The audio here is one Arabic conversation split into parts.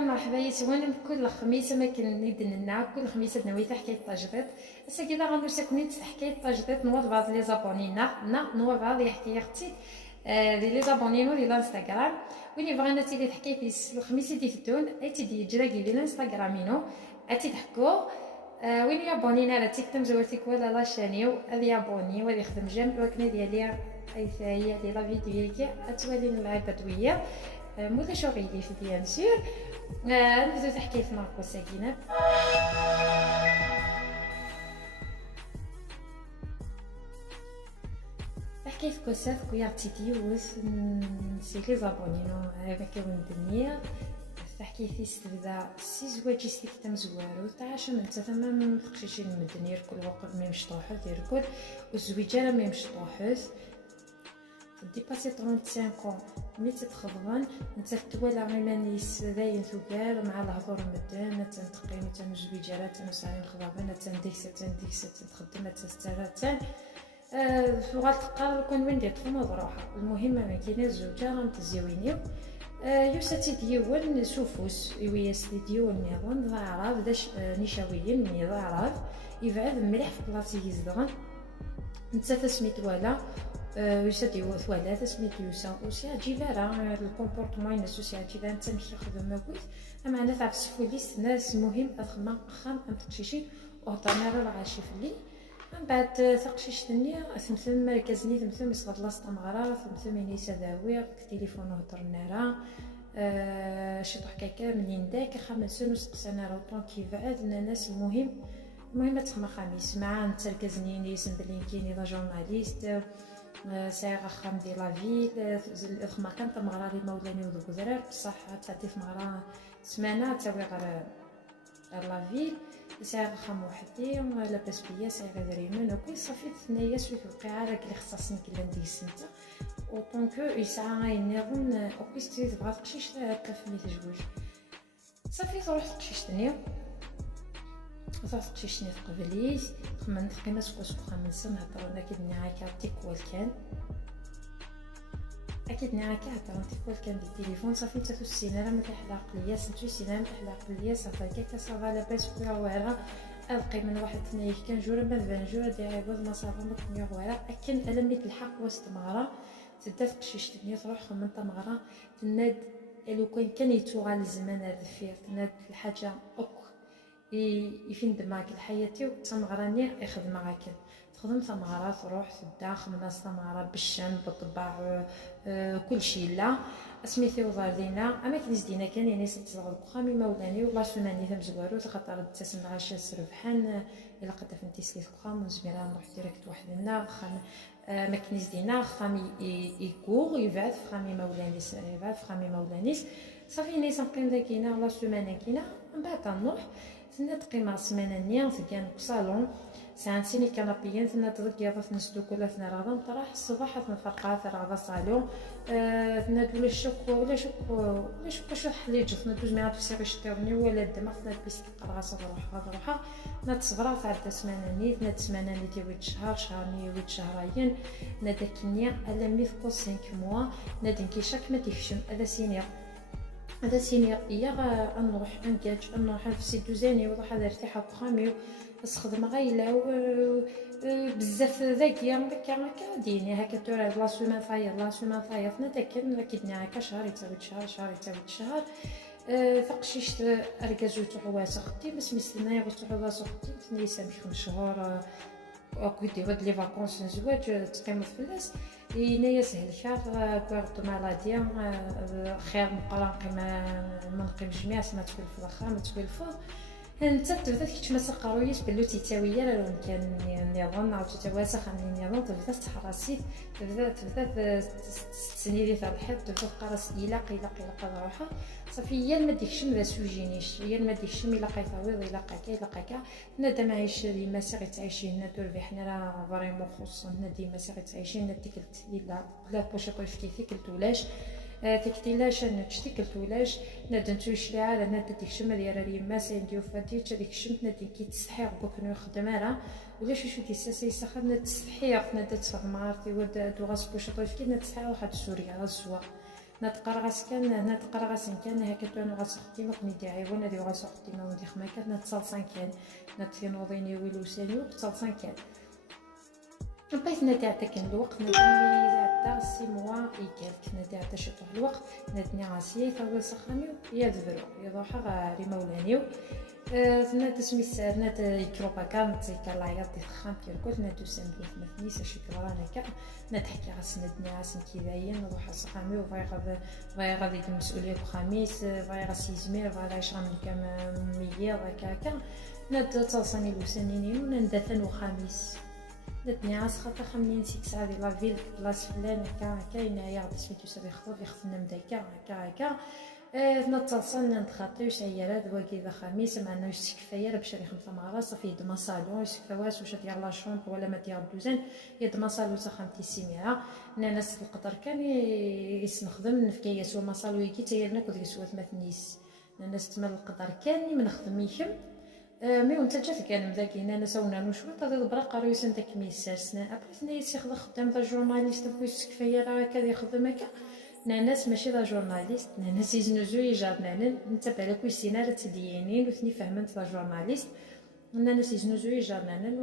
مرحبا يسوان كل خميس ما كندنا كل خميس نويت حكايه تجديد هسا كذا غندير كنت حكايه تجديد نوض بعض لي زابونينا نوض بعض يحكي اختي لي زابونينو ديال الانستغرام وين بغينا تيدي تحكي في الخميس اللي فاتون اي تيدي يجراكي ديال الانستغرامينو اتي تحكو وين يابونينا على تيك تم زوالتك ولا لاشانيو هذه يابوني وهذه يخدم جنب الوكنه ديالي اي هي ديال لا فيديو ديالك اتولي العيبات ويا مولا شغيلي في بيان سور نبداو تحكي في ماركو ساكينه تحكي في كوساف كويا تيتي وث سيكي زابونينو هذا كون الدنيا تحكي في استبدا سي زواجي ستيك تم زوارو تعاش من تمام تقشيشين من الدنيا كل وقت ما مشطوحات يركل والزويجه راه ما مشطوحات ديباسي 35 كون ملي تتخضبان نتا فتوالا غيمانيس داين ثقال مع الهضور مدان تنتقيم تنزويجات تنسعين خضابان تنديكسا تخدم تستراتان فوغال تقرر كون وين دير طفل مضروحه المهم ما كاينه الزوجه غنتزيوينيو يوساتي ديول نشوفوس وياس ديول نيضان ذا عراف داش نشاويين نيضا عراف يبعد مليح في بلاصه يزدغن نتا تسميت ولا يسدي ولا تسميت يوسا وسي جيفارا الكومبورطمون الناس وسي جيفارا تمشي خدم ماكويت معنا تاع سفوليس ناس مهم اخما خام ام تقشيشين وهضرنا راه العشي في الليل من بعد تقشيش الدنيا ثمثم مركزني ثمثم يسقط لاصه مغرا ثمثم ينيسا داوير التليفون هضرنا راه شي طح كاكا منين داك خمس نص قسنا راه طون كيبعد الناس المهم تخما خميس مع نتركزني نيسم بلي كاينين لا جورناليست ساعه خام دي لا فيل خما كانت مغرا لي مولاني ودوك زرار بصح تعطي في مغرا سمانه تاوي غير لا فيل ساعه خام وحدي لاباس بيا ساعه غير يمن وكي صافي ثنايا سويت القاعه راك اللي خصصني كلا نديك السنه او طونكو يسعى ينيرون اوكي ستريت بغا تقشيش هكا في ميت جوج صافي تروح تقشيش الدنيا تقشيشني قبليس خمن تقيمه سكوس خمس نهضر انا كي نعاكا تيكوال كان اكيد نعاكا تيكوال كان بالتليفون صافي تاتو السينه راه ما كيحلاق ليا سنتو السينه ما كيحلاق ليا صافي كيكا صافا لاباس كويا واعره ابقي من واحد ثنايا كان جوره ما 20 جوره دي عوض ما صافا ما كنيا واعره اكن الا ملي تلحق وسط مغرا تبدا تقشيش الدنيا تروح خمنت مغرا تناد لو كان يتوغال الزمان هذا فيه تناد الحاجه يفين دماغك الحياتي وتمغراني يخدم معاك تخدم تمغرا تروح تبدا خمس تمغرا بالشام بالطباع كل شيء لا سميتي وزاردينا اما كنزدينا كان يعني تصغر خامي مولاني والله سناني ثم زوارو تخاطر تسن عشا سربحان الا قد فهمتي سليت خام وزميرا نروح ديريكت وحدنا خام ما كنزدينا خامي يكور يبعث خامي مولاني يبعث خامي مولاني صافي نيس نقيم داكينا ولا سيمانه كينا من بعد نروح ثنا تقيم سيمانه نيا ثكان صالون سانسيني كنابيين ثنا تضيق نسدو كل ثنا راه نطرح الصباح نفرقات راه صالون ثنا دولا الشوك ولا شوك شو حليت ثنا دوز ميعاد في سيري شترني ولا الدماغ ثنا بيسك قرغاصه روحها ثنا تصبرا تاع سيمانه ني ثنا سيمانه ني تيويت شهر ني ويت شهرين ثنا داكنيا الا مي في 5 موا ثنا كي شاك ما تيفشم هذا سينيا يا نروح نروح في سي دوزاني وروح هذا ارتاح بخامي بس خدمه غايله بزاف ذاكيه هكا ديني هكا تورا لا سومان فاير فنا تاكن كيدني هكا شهر يتساوي شهر فقشيش اركازو تحواس اختي بس مستنايا تحواس اختي ثني سامحكم شهور اكيد هاد لي فاكونس زواج تقيموا في الفلاس ينايا سهل شهر كوارت مالاديا خير مقارنه ما نقيم جميع ما تقول في الاخر ما تقول فوق انت تبدا كيتش ما سقرويش بلو تيتاويه راه كان نيرون او تتواسخ عن نيرون تبدا تحراسي تبدا تسندي تاع الحد تبدا قراص يلاق روحها صافي هي ما ديكش ما سوجينيش هي ما ديكش مي لقيتها يلقاك ندا معيش ديما سيغي تعيشي هنا تربي حنا راه فريمون خصنا ديما سيغي تعيشي هنا تكلت لا بوشي طيف كيفي كلتولاش تكتيلاش انا تشتكلتولاش نادا نتوش ليها على نادا ديك الشمه ديال ريما سانديو فاتي تا ديك الشمت نادا كي تستحيق بوك نخدم راه ولا شو تيساسي سخر نتستحيق نادا تفهم عرفتي ود دوغاس بوش طيف كي نتستحيق واحد سوريا الزوا نتقرغس كان نتقرغس كان هكا تانو غاسختي مقني داعيون هذه غاسختي ما ودي خما كان نتصلصان كان نتفينوضيني ويلوساني وتصلصان كان بقيت نتاع كان الوقت ندمي تاع 6 موا يكال كنا تاع شطح الوقت ندني عاسيه فهو سخاني يا دبرو يروح غاري مولانيو ثنا تسمي سارنا يكروبا كان تيكا لايط تخام في الكل ندو سندويش مثنيس شكرا هكا نتحكي غاس ندني عاس كيباين نروح سخامي وفاي غادي المسؤوليه خميس فاي غاس يزمير فاي يشرم كام مية هكا نتصلني لوسنينين وندثن وخميس ندني عاس خاطر خمنين 6 ساعات ديال لا فيل بلاص فلان هكا هنايا غادي سميتو سابي يخدم مداكا هكا نتصل نتخاطيو سيارات واكي ذا خميس ما عندناش كفايه باش نخدم مع راسي في دما صالون سكفواس واش ديال لا شومبر ولا ما ديال دوزان يدما صالون تخمتي سيميرا ناس القدر كان يسنخدم في كياس وما صالو يكي تايرنا كود يسوات مثنيس الناس تمل القدر كان من نخدم يخم مي وانت جات كان مذاكينا انا سونا نشوط هذا البرا قارو يسنتك ميسارسنا ابريس نايس يخدم خدام ذا جورناليست فويس كفايه راه كذا يخدم هكا ناس ماشي لا جورناليست ناس يزنوزو يجابنا نتبع لك ويسينا تدينين وثني فهمت لا جورناليست ناس يزنوزو يجابنا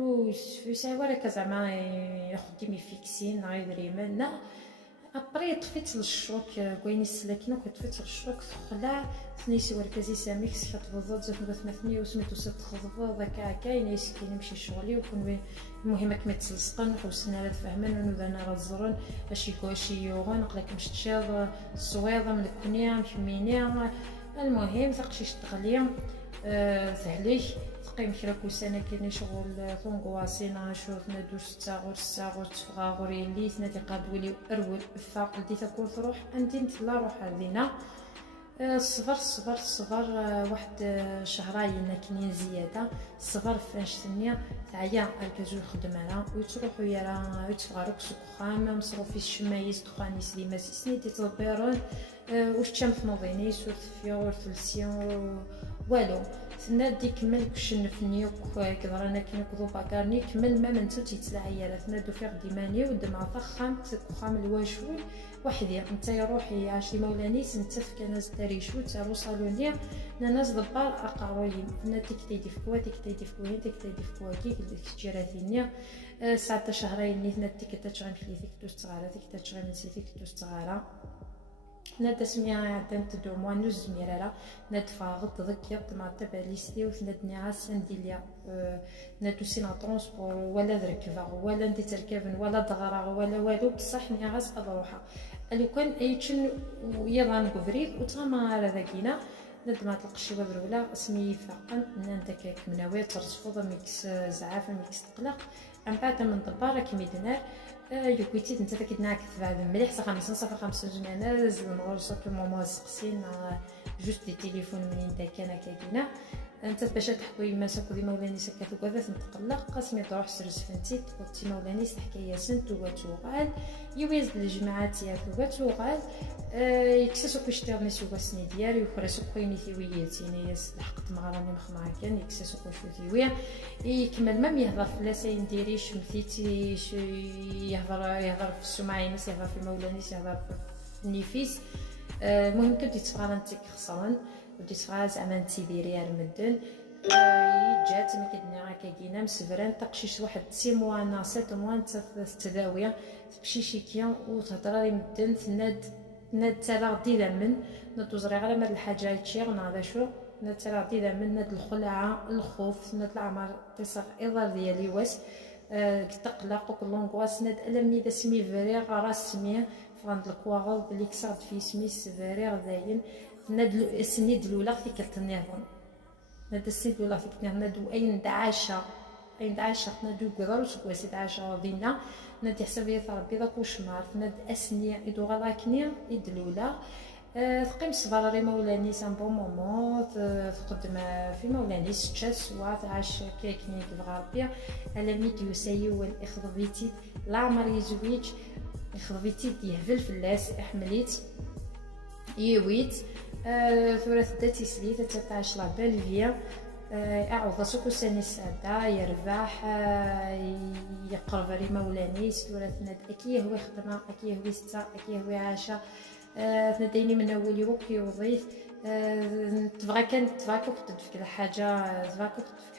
ويساوي راه زعما ياخذ مي فيكسين غير يمنا ابري طفيت للشوك كوين السلاكين طفيت للشوك خلع ثنيسي وركزي ساميك سفات بزاف زوج مثني وسميتو ست خضب هكا كاين يسكن يمشي شغلي وكون المهم كما تلصقن وحسنا لا فهمن ونذنا راه الزرن باش يكوشي يوغن نقلك مش تشاض الصويضه من الكنيا مكمينيا المهم ثقشي تغلي سهليك تقيم كراكو سنه كاين شغل طونغواسينا شوف ندوش ساغور تفغاغور اللي سنه تقادولي ارول فاق دي تكون تروح انت لا روح علينا الصبر واحد شهرين كاينين زياده الصبر فاش ثانيه تعيا الكازو خدمه وتروحوا يرا وتفغاروك سوق خام مصروفي الشمايس دخانيس ديما سني تطبيرون واش تشمت نوضيني سورت فيور فلسيون والو ثنا دي كمل كشن فنيوك كذا رانا كنكذو باكارني كمل ما منتو تيتلاعيا ثنا دو فيغ ديماني ودمع فخام تخام الواشول وحدي انت يروحي عاشي مولانيس انت في كناز تاريشو تارو صالونيا ناس ضبار اقاروين ثنا تيكتيدي في كواكي كجيراتينيا ساعه شهرين نيثنا تيكتا تشغل خليتك توستغالا تيكتا تشغل نسيتك توستغالا ناد سميا عدن تدو موانو زميرة ناد فاغط ضكيط مع تباليستي وثناد نعاس نديليا نادو سينا ترونسبور ولا ذركفا ولا ندي تركبن ولا دغرا ولا والو بصح نعاس اضروحا لو كان ايتشن يضان كوفريك وتما على ذاكينا ناد ما تلقشي برولا اسمي فاقن نندك كمناوي ترصفو ميكس زعافه ميكس تقلق من بعد من دبارة كميدنار يوكيتي انت كيدنا كتبع مليح 5.5 جنيه زعما غير ماما سقسين جوست دي تليفون منين دا كان كاينه انت باش تحكي ما ساكو ديما ولاني سكات وكذا نتقلق قسمي تروح سرس فنتي تقولتي مولاني حكايه سنت وغال يويز الجماعات يا وغال يكسسو كشتغل سوق سني ديالي وخرسو كوينيتي وياتيني لحقت مع راني مخمعه كان يكسسو كشوتي يكمل مام يهضر في لاسين ديري شمتيتي يهضر في السماعينس يهضر في مولانيس يهضر في النفيس المهم كنت تفغال انتك خصان ودي تفغال زعما انتي ديري رمدن جات ما كدنا كاينه مسفران تقشيش واحد 6 موا 7 موا تداويه تمشي شيكيا وتهضر لي مدن ناد تالا غدي لمن ناد وزري على ماد الحاجه هادشي غنهضر شو ناد تالا غدي لمن ناد الخلعه الخوف ناد العمر تصغ اضر ديالي واس تقلق وكلونغواس ناد المني دا سمي فريغ راس سمي فغند الكواغل بلي كساد في سميس فريغ داين ناد السنيد الاولى فيك التنيهون ناد السنيد الاولى فيك ناد اين دعاشا نادو كدر وسكواسي دعاشا دينا ناد حسابي ربي داك وشمار ناد اسنيا يدو غلاكني يدلولا تقيم صبر مولاني سان بون مومون تقدم في مولاني ستة سواط عاش كيكني بغربيا على ميك يسيو والاخضبيتي العمر يزويج اخضبيتي يهفل فلاس حمليت يويت ثلاث داتي سليت 13 لا بالفيا اعوض سوكو ساني سادا يربح يقرب لي مولاني ثلاث ناد اكيه هو خدمه اكيه هو سته اكيه هو عاشه تناديني من اولي وكي وضيت تبغى كنت في حاجه في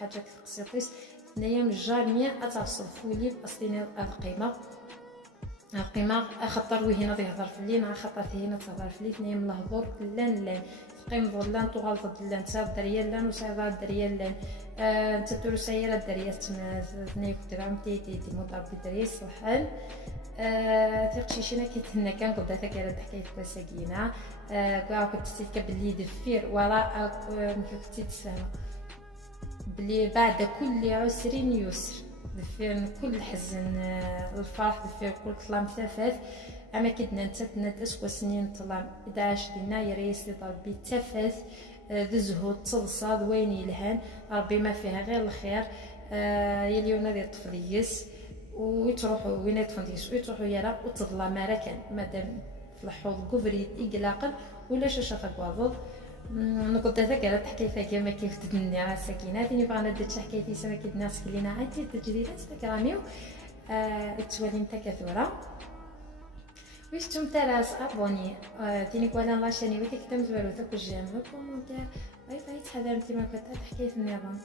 حاجه كتقسيطيس هنايا من الجارميه اتوصفوا لي باصلين القيمه خاطر وهنا تهضر في الليل مع خاطر هنا تهضر في الليل هنايا من الهضور لان قيم ظلان تغلط لان تساب دريا لان وسابا دريا لان انت تدور سياره دريا هنايا كنت عمتي تي مضرب دريا صحان ثقشيشنا كيتهنا كان قبل ذاك راه حكايه كاسكينا كاع كنت تكبلي دفير وراء كنت تسهل بلي بعد كل عسر يسر دفير كل حزن الفرح دفير كل طلام ثفاث اما كدنا نتنا اسكو سنين طلام 11 يناير يسلي ربي تفاث دزهو تصلصاد وين يلهان ربي ما فيها غير الخير يليونا ديال الطفليس ويتروحوا وين يتفنديس ويتروحوا يرا وتظلم مراكن مادام في الحوض كفري يقلاقل ولا شاشه كواضل نقول ذاك راه حكايتها كما كيف تدني راه ساكنه تيني بغا ندير حكايتي سما كي الناس كلينا عادي تجديدات تكراميو تسوالي نتا كثوره ويش تمتراس ابوني تيني كوالا لاشاني وكي كتمت والو تاك الجيم كومونتير باي باي تحضرتي ما كتحكي في النظام.